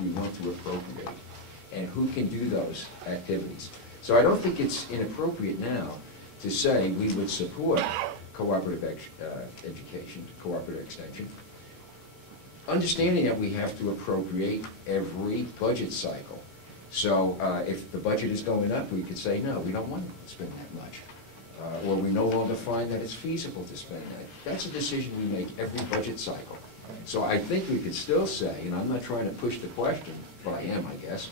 we want to appropriate, and who can do those activities. So I don't think it's inappropriate now to say we would support cooperative education, cooperative extension, understanding that we have to appropriate every budget cycle. So if the budget is going up, we could say, no, we don't want to spend that much. Or we no longer find that it's feasible to spend that. That's a decision we make every budget cycle. So I think we could still say, and I'm not trying to push the question, but I am, I guess,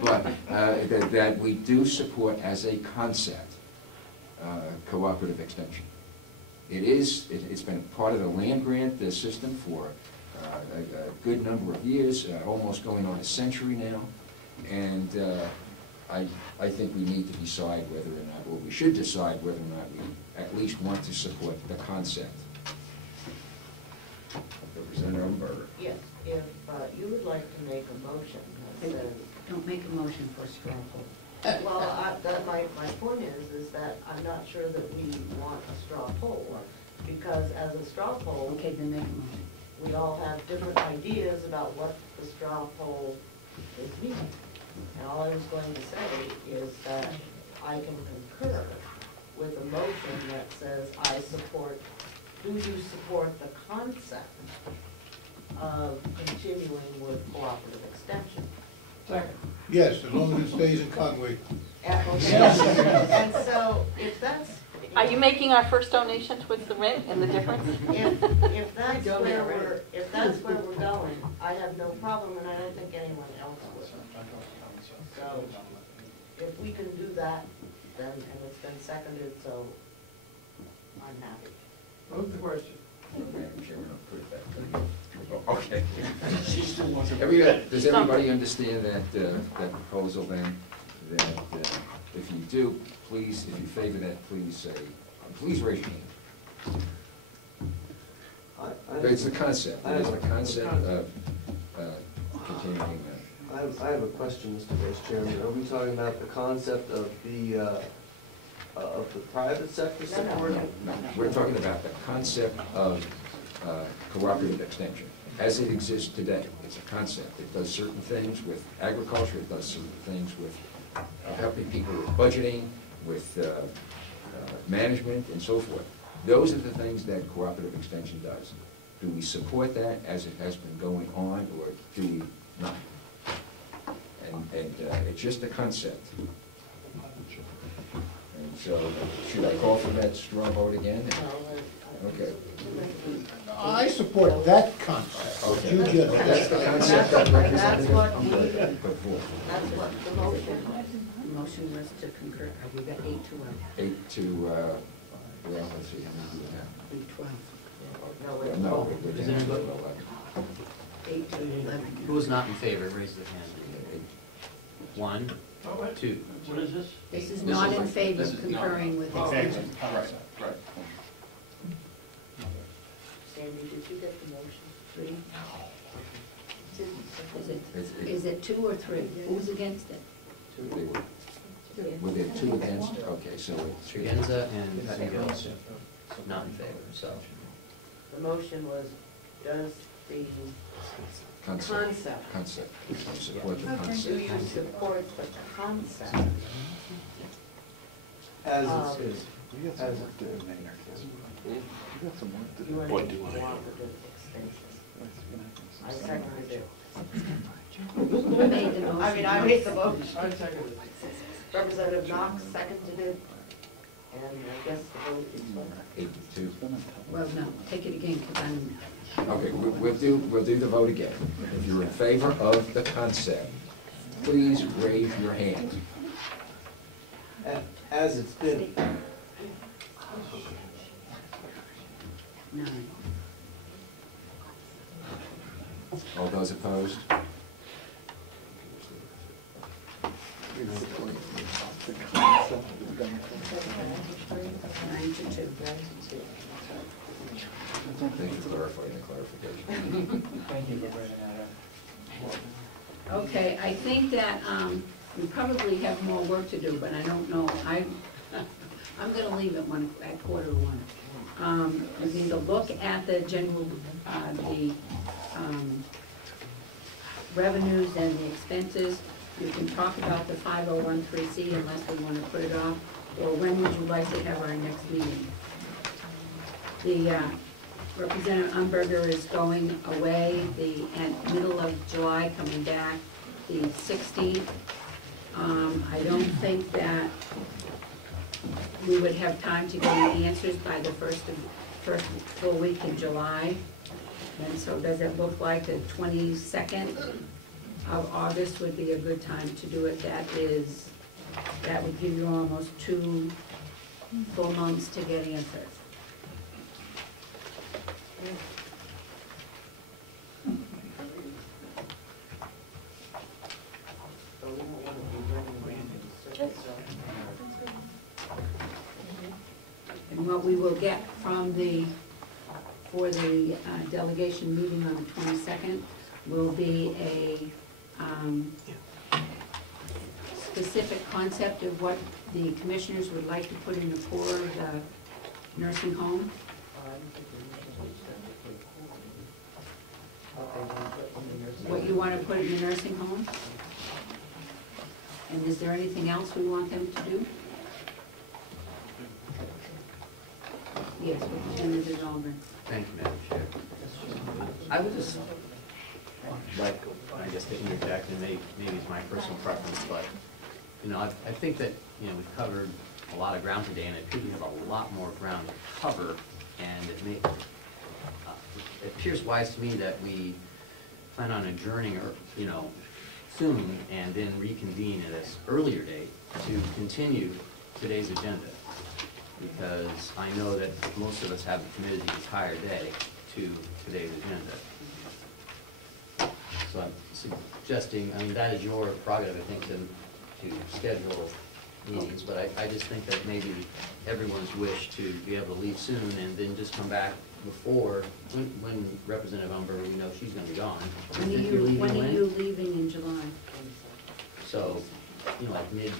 but that we do support as a concept cooperative extension. It's been part of the land grant system for a good number of years, almost going on a century now, and I think we need to decide whether or not, or we should decide whether or not we at least want to support the concept. Representative Umberger. Yes, if you would like to make a motion that says... Don't make a motion for a straw poll. Well, my point is that I'm not sure that we want a straw poll, because as a straw poll... Okay, then make a motion. We all have different ideas about what the straw poll is meaning. And all I was going to say is that I can concur with a motion that says do you support the concept of continuing with cooperative extension? Second. Yes, as long as it stays in Conway. And so if that's... Are you making our first donation towards the rent and the difference? If that's where we're going, I have no problem, and I don't think anyone else would. So if we can do that, then, and it's been seconded, so I'm happy. Move the question. Madam Chairman, I'll put it back to you. Okay. Does everybody understand that proposal then? That if you do, please, if you favor that, please say, please raise your hand. But it's the concept. It is the concept of continuing. I have a question, Mr. Vice Chairman. Are we talking about the concept of the private sector support? No. We're talking about the concept of cooperative extension as it exists today. It's a concept. It does certain things with agriculture. It does certain things with helping people with budgeting, with management, and so forth. Those are the things that cooperative extension does. Do we support that as it has been going on, or do we not? And it's just a concept. And so, should I call for that straw vote again? Okay. I support that concept. Okay. You just That's the concept that Representative Umberger put forth. That's what the motion was. The motion was to concur. We got 8 to 1. 8 to, well, let's see, how many do we have? 12. No, we're down to 11. 8 to 11. Who was not in favor? Raise their hand. 1, 2. What is this? This is not in favor of concurring with extension. Right. Sandy, did you get the motion? 3? Is it 2 or 3? Who's against it? Were there 2 against? Okay, so it's Trigenza and Pettingill not in favor, so. The motion was, does the concept. Support the Do concept. you support the concept? As of- it is. You want to cooperative extension. I seconded it. Who made the motion? I made the motion. I seconded it. Representative Knox seconded it, and I guess the vote is what? 8 to 2. Well, no, take it again, because I'm... Okay, we'll do the vote again. If you're in favor of the concept, please raise your hand. As it's been. 9. All those opposed? 9 to 2. Thank you for clarifying the clarification. Thank you for bringing that up. Okay, I think that we probably have more work to do, but I don't know. I'm going to leave it at 1:45. We need to look at the general, revenues and the expenses. You can talk about the 5013C unless we want to put it off, or when would you like to have our next meeting? The Representative Umberger is going away the middle of July, coming back the 16th. I don't think that we would have time to get any answers by the first full week in July. And so does it look like the 22nd of August would be a good time to do it? That would give you almost 2 full months to get answers. So we don't want to be running around in circles. And what we will get from for the delegation meeting on the 22nd will be a specific concept of what the commissioners would like to put in the core of the nursing home. What you want to put in the nursing home? And is there anything else we want them to do? Yes, Representative Dahlgren. Thank you, Madam Chair. I would just like, I guess, to interject, and maybe it's my personal preference, but, you know, I think that, you know, we've covered a lot of ground today, and I think we have a lot more ground to cover, and it appears wise to me that we plan on adjourning, or, you know, soon, and then reconvene at this earlier date to continue today's agenda, because I know that most of us haven't committed the entire day to today's agenda. So I'm suggesting, I mean, that is your prerogative, I think, to schedule meetings, but I just think that maybe everyone's wish to be able to leave soon and then just come back before, when Representative Umber, we know she's gonna be gone. When are you leaving in July? So, you know, like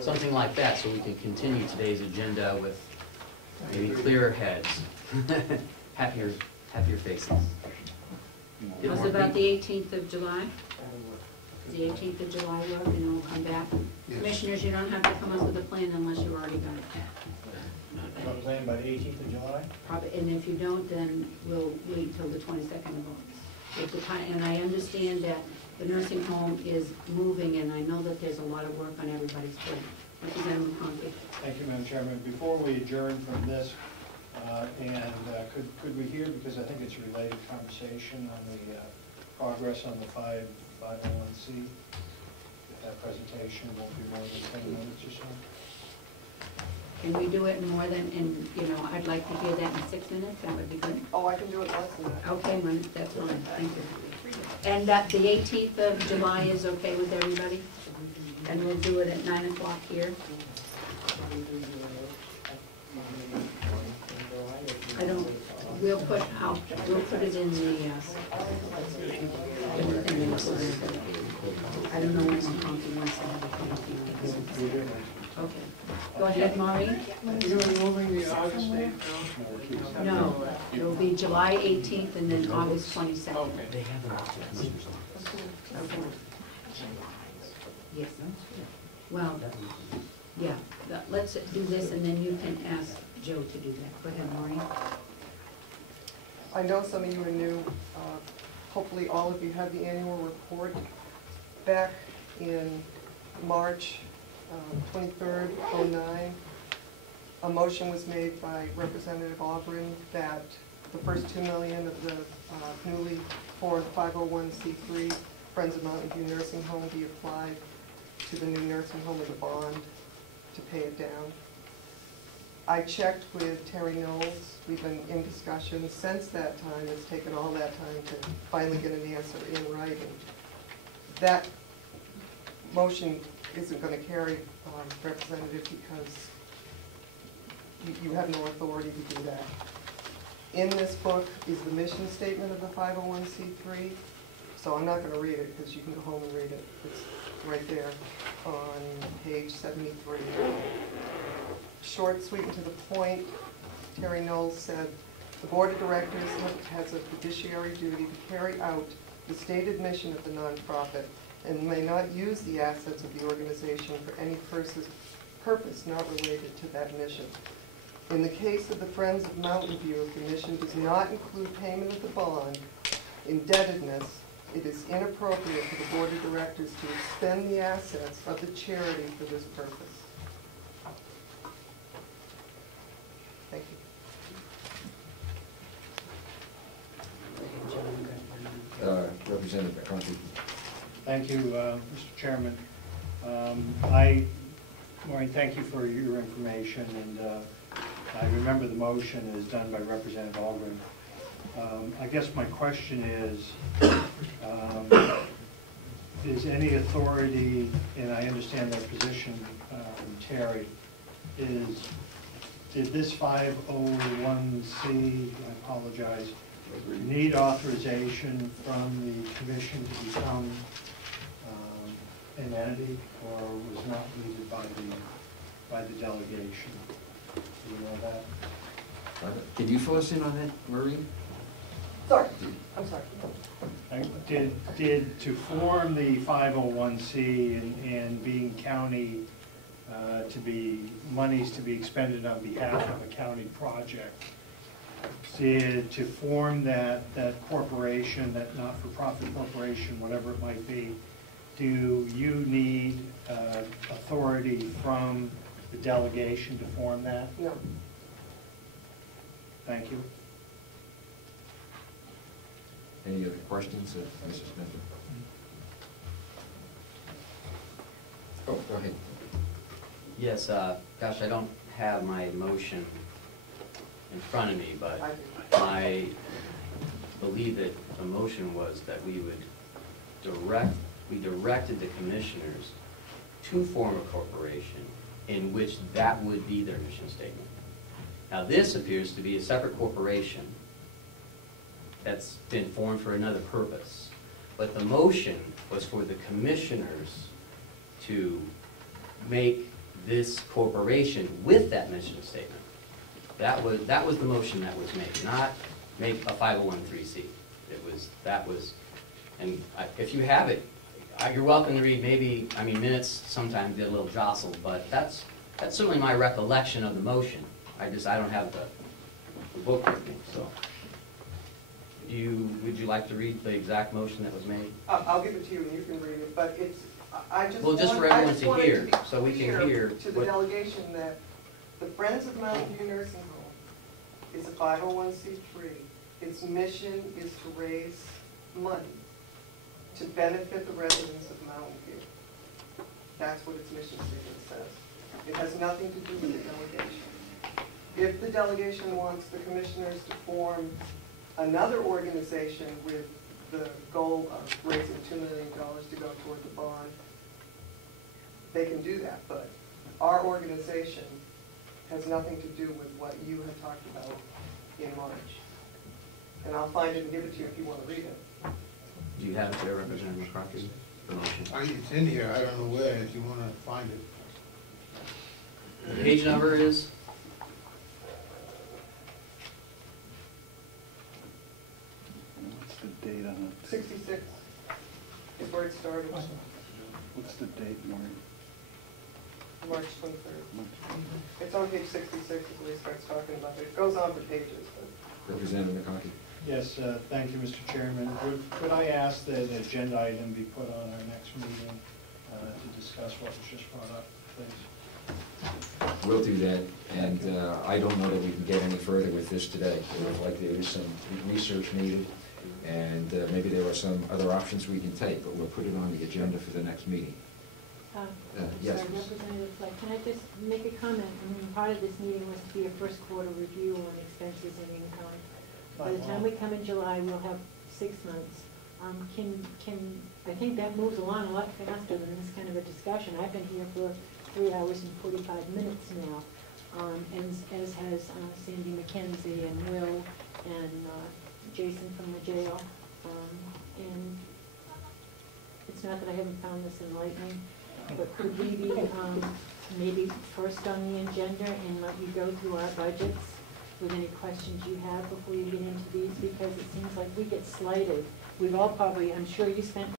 something like that, so we can continue today's agenda with maybe clearer heads, happier faces. Get How's more about the people. 18th of July? The 18th of July work, and then we'll come back. Yes. Commissioners, you don't have to come up with a plan unless you've already got it. So I'm saying by the 18th of July? Probably, and if you don't, then we'll wait until the 22nd of August. And I understand that the nursing home is moving, and I know that there's a lot of work on everybody's plate. Representative Conklin. Thank you, Madam Chairman. Before we adjourn from this, could we hear, because I think it's a related conversation on the progress on the 501C. That presentation won't be more than 10 minutes or so. Can we do it in more than, I'd like to hear that in 6 minutes, that would be good. Oh, I can do it less than that. Okay, that's fine, thank you. And that the 18th of July is okay with everybody? And we'll do it at 9 o'clock here. We'll put it in the, I don't know when Conklin wants to have it. Okay. Go ahead, Maureen. You're removing the August date now? No, it'll be July 18th and then August 22nd. Okay. Okay. Yes. Well, yeah, let's do this and then you can ask Joe to do that. Go ahead, Maureen. I know some of you are new. Hopefully all of you have the annual report. Back in March 23rd, 09, a motion was made by Representative Aubrin that the first $2 million of the newly formed 501c3 Friends of Mountain View Nursing Home be applied to the new nursing home with a bond to pay it down. I checked with Terry Knowles. We've been in discussion since that time. It's taken all that time to finally get an answer in writing. That motion isn't going to carry, Representative, because you have no authority to do that. In this book is the mission statement of the 501c3, so I'm not going to read it because you can go home and read it. It's right there on page 73. Short, sweet, and to the point, Terry Knowles said, the Board of Directors has a fiduciary duty to carry out the stated mission of the nonprofit and may not use the assets of the organization for any purpose not related to that mission. In the case of the Friends of Mountain View, if the mission does not include payment of the bond, indebtedness, it is inappropriate for the Board of Directors to expend the assets of the charity for this purpose. Thank you. Representative McCarthy. Thank you, Mr. Chairman. Maureen, thank you for your information, and I remember the motion is done by Representative Algren. I guess my question is any authority, and I understand that position from Terry, did this 501c, I apologize, need authorization from the commission to become an entity, or was not needed by the delegation? Do you know that? Can you fill us in on that, Maureen? Sorry, I'm sorry. Did to form the 501c and being county, to be, monies to be expended on behalf of a county project, did to form that corporation, that not-for-profit corporation, whatever it might be, do you need authority from the delegation to form that? No. Thank you. Any other questions, Mrs. Smith? Oh, go ahead. Yes, gosh, I don't have my motion in front of me, but I believe that the motion was that we directed the commissioners to form a corporation in which that would be their mission statement. Now, this appears to be a separate corporation that's been formed for another purpose. But the motion was for the commissioners to make this corporation with that mission statement. That was the motion that was made, not make a 501(c)(3). And if you have it, you're welcome to read. Maybe, I mean, minutes sometimes get a little jostled, but that's certainly my recollection of the motion. I don't have the book with me, so. Would you like to read the exact motion that was made? I'll give it to you and you can read it, but it's, Well, just for everyone to hear, so we can hear. To the delegation that the Friends of Mountain View Nursing Home is a 501c3. Its mission is to raise money to benefit the residents of Mountain View. That's what its mission statement says. It has nothing to do with the delegation. If the delegation wants the commissioners to form another organization with the goal of raising $2 million to go toward the bond, they can do that, but our organization has nothing to do with what you have talked about in March. And I'll find it and give it to you if you want to read it. Do you have it there, Representative McCarthy, the motion? It's in here, I don't know where, if you want to find it. The page number is? What's the date on it? 66 is where it started, What's the date, Maureen? March 23rd. It's on page 66 is where he starts talking about it. It goes on for pages. But. Representative McCarthy. Yes, thank you, Mr. Chairman. Could I ask that an agenda item be put on our next meeting to discuss what was just brought up, please? We'll do that, and I don't know that we can get any further with this today. It looks like there is some research needed, and maybe there are some other options we can take, but we'll put it on the agenda for the next meeting. Yes. Sorry, Representative Fleck, can I just make a comment? I mean, part of this meeting was to be a first quarter review on expenses and income. By the time we come in July, we'll have 6 months. I think that moves along a lot faster than this kind of a discussion. I've been here for 3 hours and 45 minutes now, as has Sandy McKenzie and Will and Jason from the jail. And it's not that I haven't found this enlightening, but could we be maybe first on the agenda and let you go through our budgets with any questions you have before you get into these? Because it seems like we get slighted we've all probably, I'm sure you spent